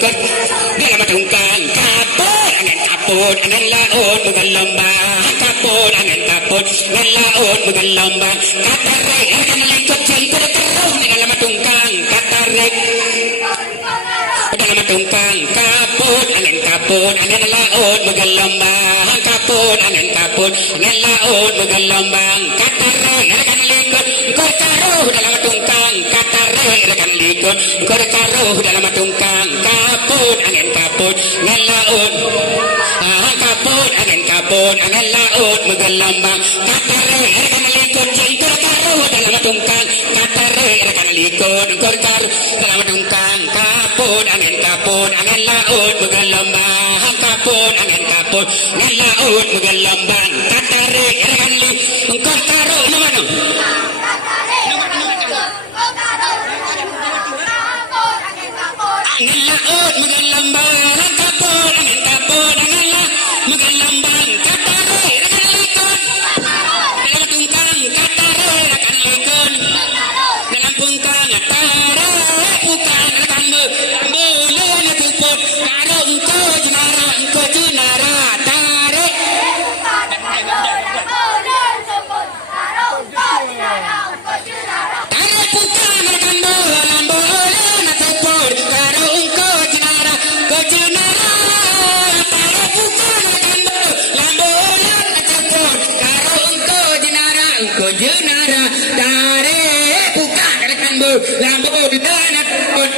ikut dalam tungkang kapur angin laut menggelombang kapur angin kapur angin laut menggelombang katarik angin ikut cingkur terus dalam tungkang katarik dalam tungkang kapur angin laut menggelombang kapur angin laut menggelombang katarik angin ikut kor karuh dalam tungkang katarik angin ikut kor karuh dalam tungkang kapur angin laut angin laut menggelombang katarik angin ikut cingkur karuh dalam tungkang katarik angin ikut kor karuh dalam tungkang kapur angin laut menggelombang kapur angin laut menggelombang katarik angin ikut kor karuh mana angin laut menggelombang kapur angin laut menggelombang katarik angin ikut dalam tungkang katarik angin ikut dalam tungkang katarik bukan akan bulan tuput karo engkau jenara tarik tarik bukan akan bulan tuput karo engkau jenara tarik bukan akan bulan tuput karo engkau jenara tarik bukan akan bulan tuput